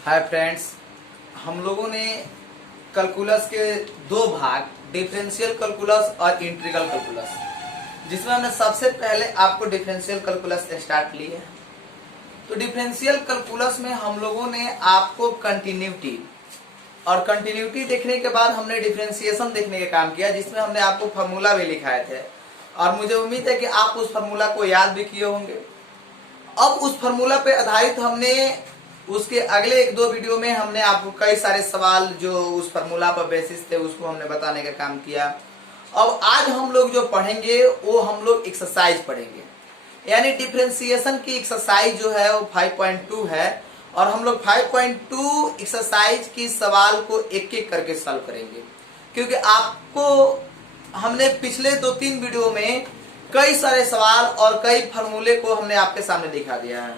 Hi friends, हम लोगों ने कैलकुलस के दो भाग डिफरेंशियल कैलकुलस और इंटीग्रल कैलकुलस, जिसमें हमने सबसे पहले आपको डिफरेंशियल कैलकुलस स्टार्ट ली है। तो डिफरेंशियल कैलकुलस में हम लोगों ने आपको कंटिन्यूटी और कंटिन्यूटी देखने के बाद हमने डिफरेंशिएशन देखने का काम किया, जिसमें हमने आपको फार्मूला भी लिखाए थे और मुझे उम्मीद है कि आप उस फार्मूला को याद भी किए होंगे। अब उस फार्मूला पे आधारित हमने उसके अगले एक दो वीडियो में हमने आपको कई सारे सवाल जो उस फार्मूला पर बेसिस थे उसको हमने बताने का काम किया। अब आज हम लोग जो पढ़ेंगे वो हम लोग एक्सरसाइज पढ़ेंगे, यानी डिफरेंशिएशन की एक्सरसाइज जो है वो 5.2 है और हम लोग 5.2 एक्सरसाइज की सवाल को एक एक करके सॉल्व करेंगे, क्योंकि आपको हमने पिछले 2-3 वीडियो में कई सारे सवाल और कई फार्मूले को हमने आपके सामने दिखा दिया है।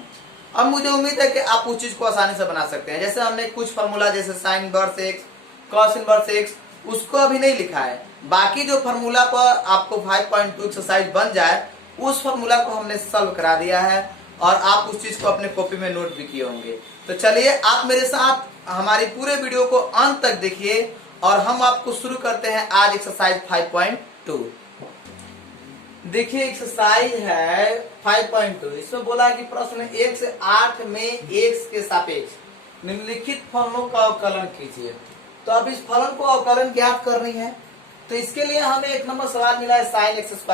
अब मुझे उम्मीद है कि आप उस चीज को आसानी से बना सकते हैं। जैसे हमने कुछ फार्मूला जैसे sine inverse x, cos inverse x, उसको अभी नहीं लिखा है। बाकी जो फार्मूला पर आपको 5.2 एक्सरसाइज बन जाए उस फार्मूला को हमने सॉल्व करा दिया है और आप उस चीज को अपने कॉपी में नोट भी किए होंगे। तो चलिए आप मेरे साथ हमारी पूरे वीडियो को अंत तक देखिए और हम आपको शुरू करते हैं आज एक्सरसाइज 5.2। देखिए एक्सरसाइज है 5.2। इसमें बोला कि प्रश्न 1 से 8 में x के सापेक्ष निम्नलिखित फलनों का अवकलन कीजिए। तो अब इस फलन को अवकलन ज्ञात करनी है, तो इसके लिए हमें एक नंबर सवाल मिला है sin x² +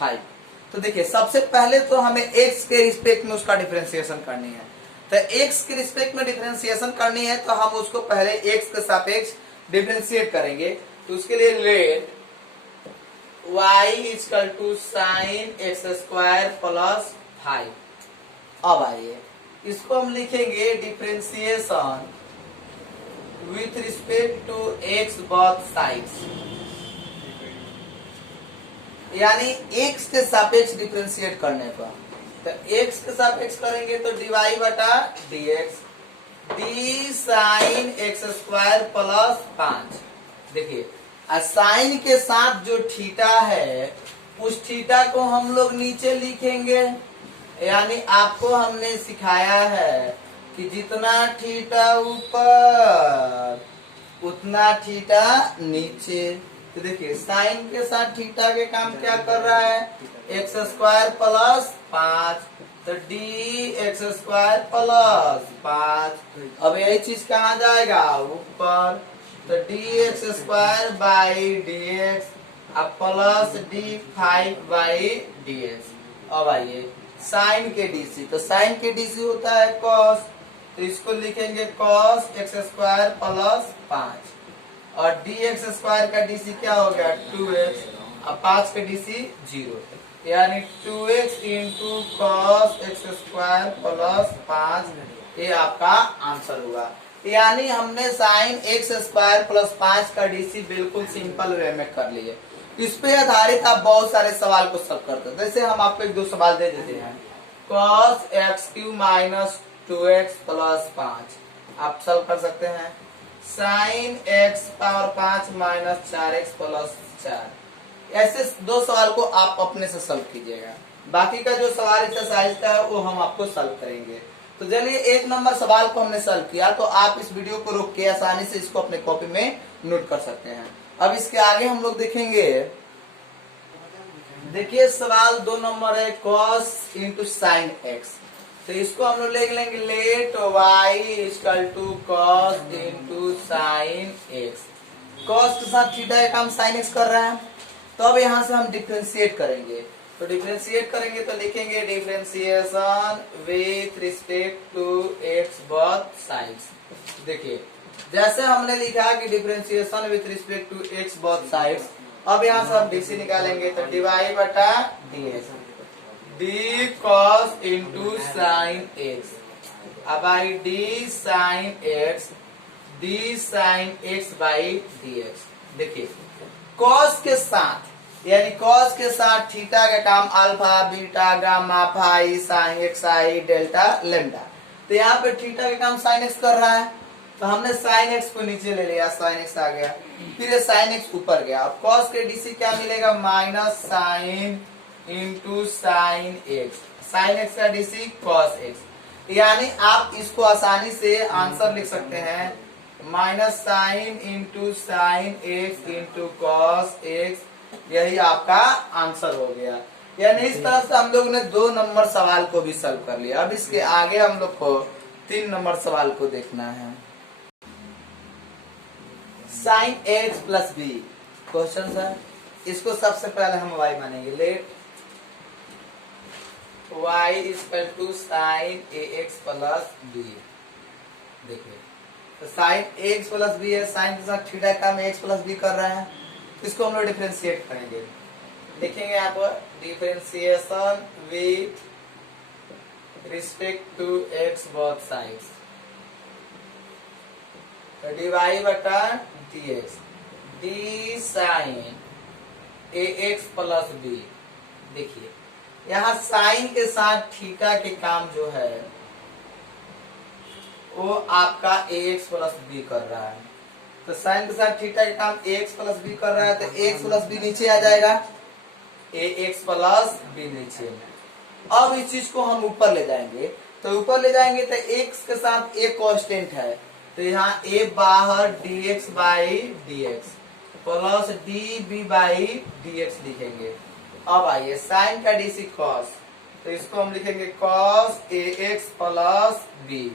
5। तो देखिए सबसे पहले तो हमें x के रिस्पेक्ट में उसका डिफरेंशिएशन करनी है। तो x के रिस्पेक्ट में डिफरेंशिएशन करनी है तो हम उसको पहले x के सापेक्ष डिफरेंशिएट करेंगे। तो उसके लिए लेट y = sin x² + 5। अब आइए इसको हम लिखेंगे differentiation with respect to x both sides, यानी x के सापेक्ष डिफरेंशिएट करने पर। तो x के सापेक्ष करेंगे तो dy/dx d sin x² + 5। देखिए साइन के साथ जो थीटा है उस थीटा को हम लोग नीचे लिखेंगे, यानी आपको हमने सिखाया है कि जितना थीटा ऊपर उतना थीटा नीचे। तो देखिए साइन के साथ थीटा के काम क्या कर रहा है, x² + 5, तो dx² + 5। अब यही चीज कहाँ जाएगा, ऊपर, तो dx²/dx अब प्लस d5/dx। अब आइए साइन के डीसी, तो साइन के डीसी होता है cos, तो इसको लिखेंगे cos x² + 5 और dx² का डीसी क्या हो गया 2x, अब 5 का डीसी 0, यानी 2x × cos x² + 5, ये आपका आंसर हुआ। यानी हमने साइन x² + 5 का डीसी बिल्कुल सिंपल वे में कर लिए। इस पे आधारित आप बहुत सारे सवाल को सॉल्व करते हैं। जैसे हम आपको एक दो सवाल दे देते हैं, cos x³ - 2x + 5 आप सॉल्व कर सकते हैं। sin x⁵ - 4x + 4, ऐसे दो सवाल को आप अपने से सॉल्व कीजिएगा। बाकी का जो सवाल एक्सरसाइज का है वो हम आपको सॉल्व करेंगे। तो चलिए एक नंबर सवाल को हमने सॉल्व किया, तो आप इस वीडियो को रोक के आसानी से इसको अपने कॉपी में नोट कर सकते हैं। अब इसके आगे हम लोग देखेंगे। देखिए सवाल 2 नंबर है cos × sin x, तो इसको हम लोग लिख लेंगे late y = cos × sin x। cos के साथ थीटा का काम sin x कर रहा है, तो अब यहाँ से हम डिफरेंशिएट करेंगे। तो डिफरेंशिएट करेंगे तो लिखेंगे differentiation with respect to x both sides. देखिए जैसे हमने लिखा कि differentiation with respect to x both sides, अब यहाँ से हम डीसी निकालेंगे तो dy/dx d cos × sin x, अब आई d sin x d sin x/dx। देखिए cos के साथ, यानी cos के साथ थीटा का काम alpha, beta, gamma, phi, sine xi, delta, lambda. तो यहाँ पे थीटा का काम sin x कर रहा है, तो हमने sin x को नीचे ले लिया, sin x आ गया, फिर ये sin x ऊपर गया। अब cos के डीसी क्या मिलेगा, -sin × sin x, sin x का डीसी cos x। यानी आप इसको आसानी से आंसर लिख सकते हैं minus sine into sine x into cos x, यही आपका आंसर हो गया। यानी इस तरह से हम लोग ने 2 नंबर सवाल को भी सॉल्व कर लिया। अब इसके आगे हम लोग को 3 नंबर सवाल को देखना है। Sine x plus B question sir, इसको सबसे पहले हम y मानेंगे। Let y equal to sine A X plus B. देखिए तो साइन एक्स प्लस बी है, साइन के साथ थीटा का में एक्स प्लस बी कर रहे हैं, इसको हम लोग डिफरेंशिएट करेंगे। लिखेंगे यहाँ पर differentiation with respect to X both sides, dy बटा dx, D sine A X plus B. देखिए यहाँ साइन के साथ थीटा के काम जो है वो आपका ए एक्स प्लस बी कर रहा है। तो साइन के साथ थीटा के काम ए एक्स प्लस बी कर रहा है, तो ए एक्स प्लस बी नीचे आ जाएगा, ए एक्स प्लस बी नीचे। अब इस चीज को हम ऊपर ले जाएंगे, तो ऊपर ले जाएंगे तो एक्स के साथ ए कांस्टेंट है, तो यहाँ ए बाहर D X by D X plus D B by D X लिखेंगे। अब आइए साइन का डीसी कॉस, तो इसको हम लिखेंगे cos A X plus B,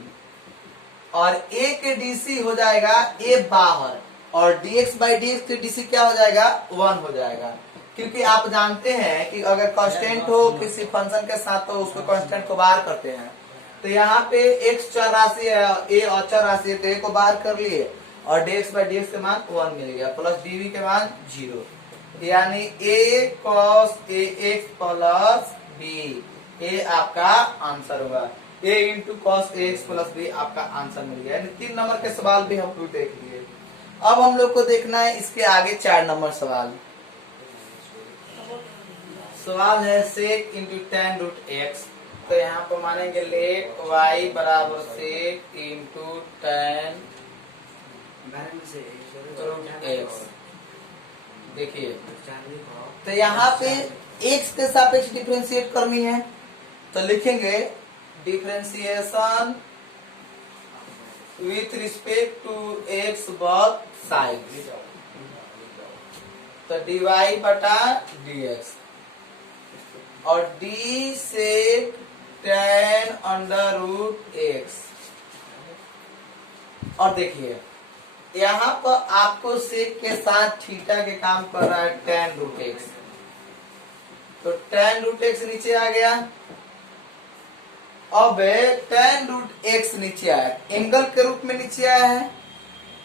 और ए के डीसी हो जाएगा ए बाहर, और dx बाई डी एक्स के डीसी क्या हो जाएगा 1 हो जाएगा। क्योंकि आप जानते हैं कि अगर कांस्टेंट हो किसी फंक्शन के साथ तो उसको कांस्टेंट को बाहर करते हैं। तो यहाँ पे x चर राशि है, a अचर राशि है, तो a को बाहर कर लिए और dx बाई dx के मान 1 मिल गया प्लस dv के मान 0, यानी a cos a x plus b, a आपका आंसर होगा। a into cos A X plus B आपका आंसर मिल गया। यानी 3 नंबर के सवाल भी हम लोग देख लिए। अब हम लोग को देखना है इसके आगे 4 नंबर सवाल। सवाल है सेक इंटू टेन रूट एक्स, तो यहाँ पर मानेंगे लेट y बराबर सेक इंटू टेन रूट एक्स। देखिए तो यहाँ पे x के सापेक्ष डिफरेंशिएट करनी है, तो लिखेंगे differentiation with respect to x both side, तो dy बटा dx और d से tan अंडर रूट x। और देखिए यहाँ पर आपको सेक के साथ थीटा के काम कर रहा है tan रूट x, तो tan रूट x नीचे आ गया। अब tan रूट x नीचे आया, एंगल के रूप में नीचे आया है,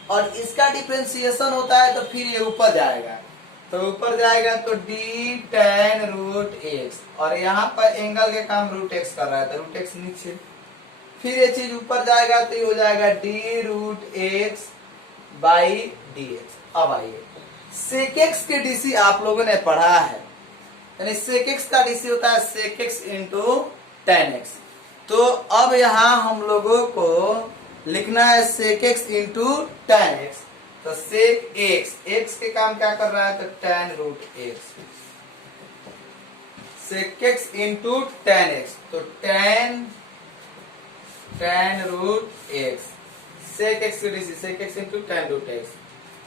और इसका डिफरेंशिएशन होता है तो फिर ये ऊपर जाएगा, तो ऊपर जाएगा तो d tan रूट x, और यहाँ पर एंगल के काम रूट x कर रहा है तो रूट x नीचे, फिर ये चीज ऊपर जाएगा तो ये हो जाएगा d root x by D X. अब आइए सेक एक्स के डीसी आप लोगों ने पढ़ा है, यानी सेक एक्स का डीसी होता है sec x into tan x. तो अब यहाँ हम लोगों को लिखना है sec x into tan x, तो सेक एक्स, एक्स के काम क्या कर रहा है तो tan root X, sec x into tan x, तो tan root X, sec X की DC sec x into tan root X,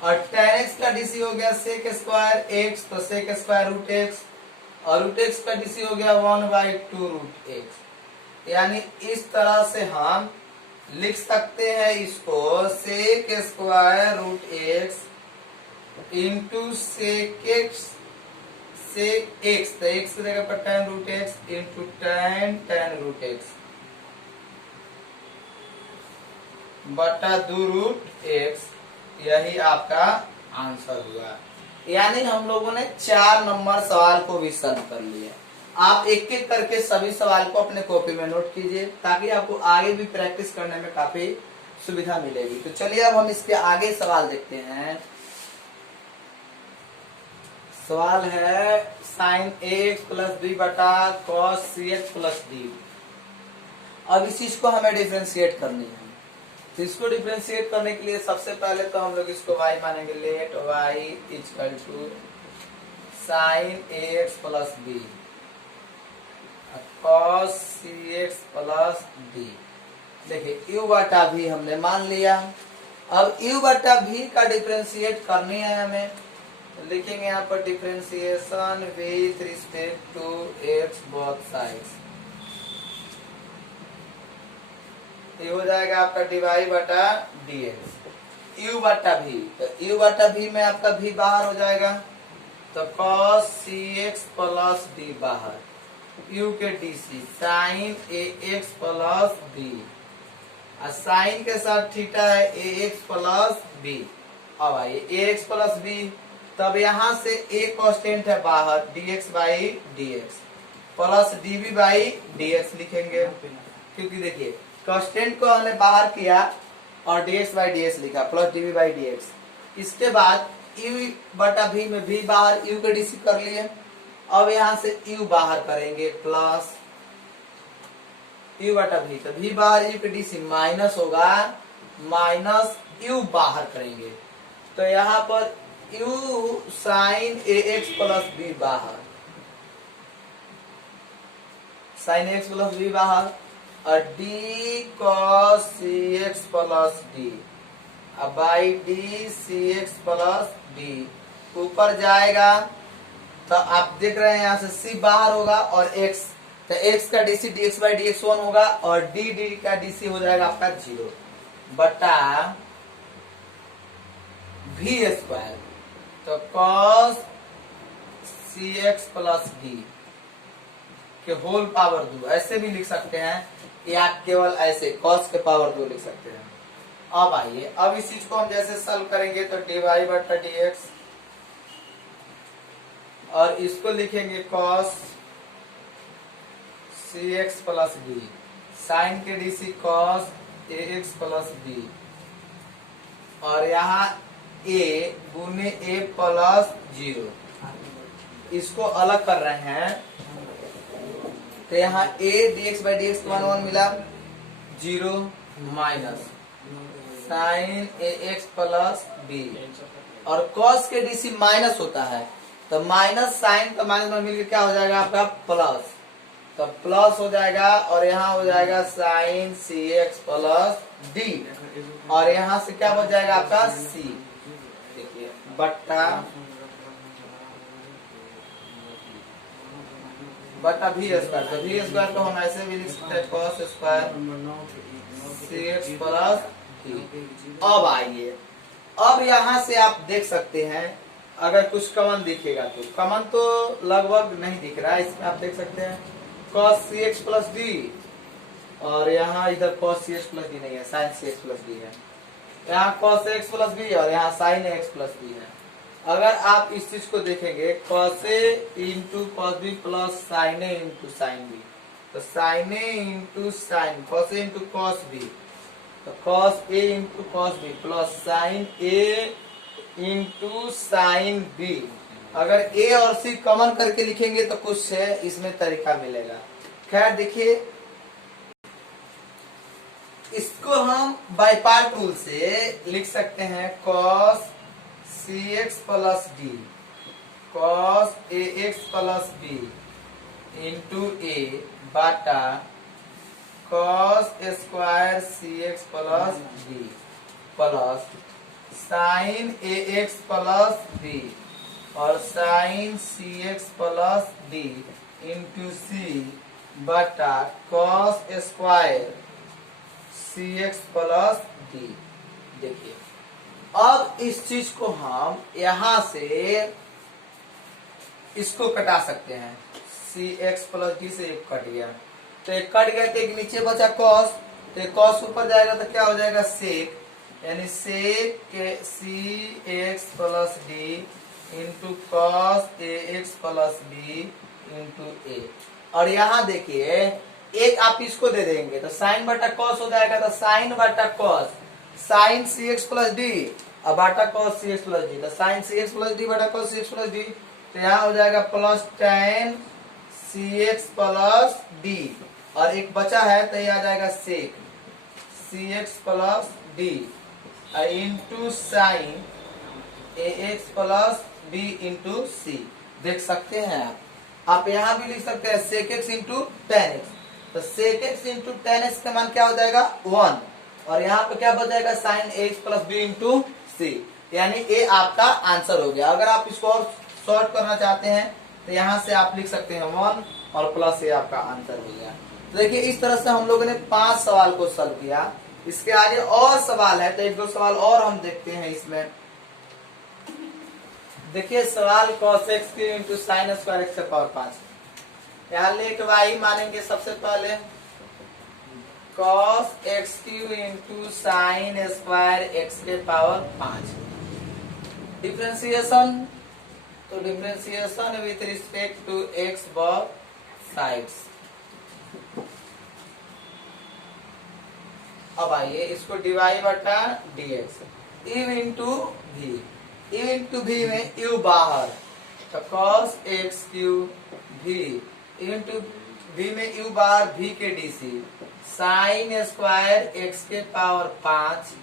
और टेन एक्स का डीसी हो गया सेक स्क्वायर एक्स, तो सेक स्क्वायर रूट एक्स, और रूट एक्स का DC हो गया 1/2 रूट एक्स। यानी इस तरह से हम लिख सकते हैं इसको sec square root x into sec x, sec x, तो एक्स की जगह पर tan root x into tan root x बटा 2 रूट एक्स, यही आपका आंसर हुआ। यानी हम लोगों ने 4 नंबर सवाल को भी सॉल्व कर लिया। आप एक एक करके सभी सवाल को अपने कॉपी में नोट कीजिए ताकि आपको आगे भी प्रैक्टिस करने में काफी सुविधा मिलेगी। तो चलिए अब हम इसके आगे सवाल देखते हैं। सवाल है साइन एक्स प्लस बी बटा cos c x plus D. अब इस चीज को हमें डिफरेंशिएट करनी है, तो इसको डिफरेंशिएट करने के लिए सबसे पहले तो हम लोग इसको y मानेंगे, let y equal to sine x plus b cos c x plus d. देखिए u बटा v हमने मान लिया। अब u बटा v का डिफरेंशिएट करनी है हमें, लिखेंगे यहाँ पर differentiation with respect to x both sides. ये हो जाएगा आपका डिवाइड बटा dx u बटा v। तो u बटा v में आपका v बाहर हो जाएगा, तो cos cx प्लस d बाहर, u के dc sine ax plus b, और साइन के साथ थीटा है ax प्लस b। अब आइए ax प्लस b, तब यहाँ से a कांस्टेंट है बाहर, dx by dx plus dv by dx लिखेंगे, क्योंकि देखिए कांस्टेंट को हमने बाहर किया और dx बाई dx लिखा प्लस dv बाई dx। इसके बाद u बटा v में v बाहर, u के dc कर लिए। अब यहाँ से u बाहर करेंगे प्लस u बटा v, तो v बाहर u के dc माइनस होगा, माइनस u बाहर करेंगे, तो यहाँ पर u sine ax plus b बाहर, साइन ax प्लस b बाहर, और d cos cx plus d, अब by d cx plus d ऊपर जाएगा, तो आप देख रहे हैं यहाँ से c बाहर होगा और x, तो x का dc dx बाई dx 1 होगा, और d का dc हो जाएगा आपका 0 बटा v स्क्वायर, तो cos cx प्लस d के होल पावर 2 ऐसे भी लिख सकते हैं, या केवल ऐसे cos के पावर 2 लिख सकते हैं। अब आइए, अब इस चीज को हम जैसे सॉल्व करेंगे तो dy बटा dx, और इसको लिखेंगे cos cx plus d, sine के dc cos ax plus b, और यहाँ a गुने a प्लस 0, इसको अलग कर रहे हैं, तो यहाँ a dx बाई dx 1 मिला 0 minus sine ax plus b, और cos के dc माइनस होता है, तो माइनस साइन का माइनस में मिलकर क्या हो जाएगा आपका प्लस, तो प्लस हो जाएगा, और यहाँ हो जाएगा साइन cx प्लस d, और यहाँ से क्या हो जाएगा आपका c, देखिए बट्टा बटा v स्क्वायर, तो v स्क्वायर को हम ऐसे भी लिख सकते हैं cos square cx plus d। अब आइए, अब यहाँ से आप देख सकते हैं, अगर कुछ कॉमन दिखेगा तो, कॉमन तो लगभग नहीं दिख रहा है, इसमें आप देख सकते हैं cos cx प्लस d, और यहाँ इधर cos cx प्लस d नहीं है, sin cx प्लस d है, यहाँ cos x प्लस b और यहाँ sin x प्लस b है। अगर आप इस चीज को देखेंगे cos a into cos b plus sin a into sin b, तो sin a into sin cos a into cos b, तो cos a into cos b plus sin a into sin b। अगर a और c common करके लिखेंगे तो कुछ इसमें तरीका मिलेगा। खैर देखिए, इसको हम बाय पार्ट रूल से लिख सकते हैं cos cx plus d cos ax plus b into a बटा cos square cx plus d plus sine ax plus b और sine cx plus d into c बटा cos square cx plus d। देखिए, अब इस चीज को हम यहां से इसको कटा सकते हैं, cx प्लस d से एक कट गया, तो एक कट गया तो एक नीचे बचा cos, तो cos ऊपर जाएगा तो क्या हो जाएगा sec, यानी sec के cx plus d into cos ax plus b into a। और यहाँ देखिए, एक आप इसको दे देंगे तो साइन बटा cos हो जाएगा, तो साइन बटा cos sine cx plus d और बटा cos cx प्लस d, तो साइन cx प्लस d बटा cos cx प्लस d, तो यहाँ हो जाएगा plus tan cx plus d, और एक बचा है तो ये आ जाएगा sec cx plus d into sine ax plus b into c। देख सकते हैं आप यहाँ भी लिख सकते हैं sec x into tan x, तो sec x into tan X का मान क्या हो जाएगा 1, और यहाँ पे क्या बच जाएगा sin x plus B into C, यानी ये आपका आंसर हो गया। अगर आप इसको और शॉर्ट करना चाहते हैं तो यहाँ से आप लिख सकते हैं 1 और प्लस ये आपका आंसर हो गया। तो देखिए इस तरह से हम लोगों ने 5 सवाल को सॉल्व किया। इसके आगे और सवाल है तो एक दो सवाल और हम देखते हैं इसमें। देखिए सवाल cos x cube into sine square x के पावर 5। यहाँ लेट y मानेंगे सबसे पहले cos x cube into sine square x के पावर 5। डिफरेंशिएशन, तो differentiation with respect to x both sides. अब आइए इसको डिवाइड बटा dx, u into v, u into v में u बाहर, तो cos x cube v, u into v में u बाहर v के dc, साइन स्क्वायर x के पावर 5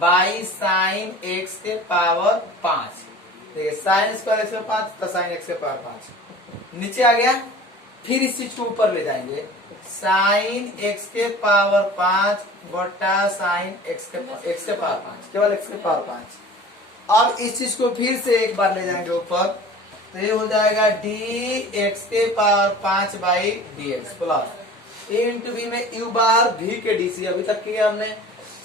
बाई साइन x के पावर 5। देखिए साइन स्क्वायर x के 5 तो साइन x के पावर 5 नीचे आ गया। फिर इस चीज को ऊपर ले जाएंगे, साइन x के पावर 5 बटा साइन x के पावर 5, केवल x के पावर 5। अब इस चीज को फिर से एक बार ले जाएंगे ऊपर, तो ये हो जाएगा dx के power 5 by dx plus a into b में u बार v के dc। अभी तक किया हमने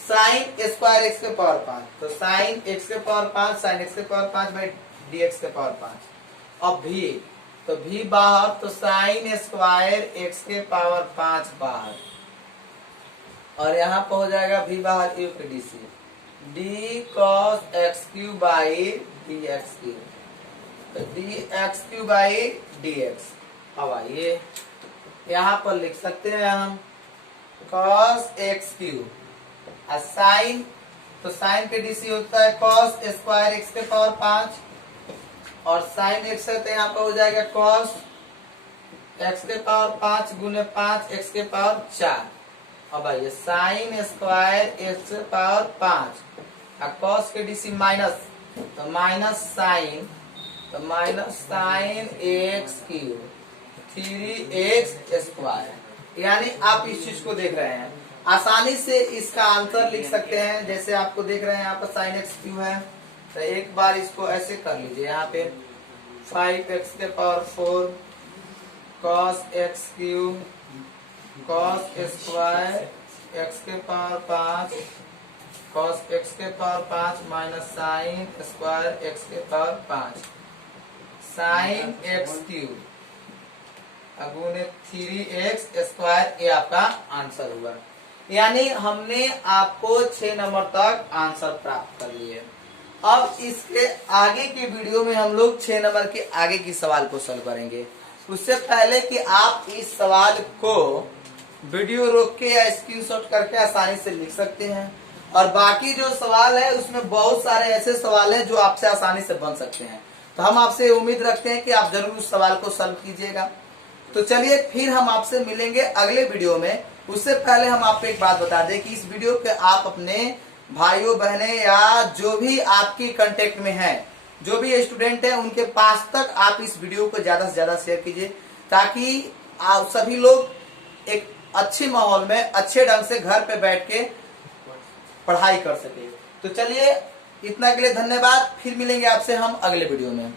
साइन स्क्वायर x के पावर 5, तो साइन x के पावर 5 साइन x के पावर 5 बाई dx के पावर 5। अब v, तो v बाहर, तो साइन स्क्वायर x के पावर 5 बाहर, और यहाँ पर हो जाएगा v बाहर u के dc, d cos x cube by dx cube, तो dx क्यूब बाई dx। अब आइए यहाँ पर लिख सकते हैं हम cos x क्यूब, साइन, तो साइन के dc होता है cos स्क्वायर x के पावर 5, और साइन x है तो यहाँ पर हो जाएगा cos x के पावर 5 गुने 5 x के पावर 4। अब आइए साइन स्क्वायर x के पावर 5 और cos के dc माइनस, तो माइनस साइन, तो minus sine x cube 3x square. यानी आप इस चीज को देख रहे हैं, आसानी से इसका आंसर लिख सकते हैं। जैसे आपको देख रहे हैं यहाँ पर साइन x क्यूब है, तो एक बार इसको ऐसे कर लीजिए, यहाँ पे 5x के power 4 cos x cube cos square x के पावर 5 cos x के power 5 minus sine square x के पावर 5 साइन x क्यूब अगुने 3x स्क्वायर, ये आपका आंसर हुआ। यानी हमने आपको 6 नंबर तक आंसर प्राप्त कर लिए। अब इसके आगे की वीडियो में हम लोग 6 नंबर के आगे की सवाल को सॉल्व करेंगे। उससे पहले कि आप इस सवाल को वीडियो रोक के या स्क्रीनशॉट करके आसानी से लिख सकते हैं, और बाकी जो सवाल है उसमें बहुत सारे ऐसे सवाल हैं जो आपसे आसानी से बन सकते हैं। तो हम आपसे उम्मीद रखते हैं कि आप जरूर उस सवाल को सॉल्व कीजिएगा। तो चलिए फिर हम आपसे मिलेंगे अगले वीडियो में। उससे पहले हम आपको एक बात बता दें कि इस वीडियो पे आप अपने भाइयों बहनें या जो भी आपकी कांटेक्ट में है, जो भी स्टूडेंट है, उनके पास तक आप इस वीडियो को ज्यादा से ज्यादा शेयर कीजिए, ताकि आप सभी लोग एक अच्छे माहौल में अच्छे ढंग से घर पे बैठ के पढ़ाई कर सके। तो चलिए इतना के लिए धन्यवाद, फिर मिलेंगे आपसे हम अगले वीडियो में।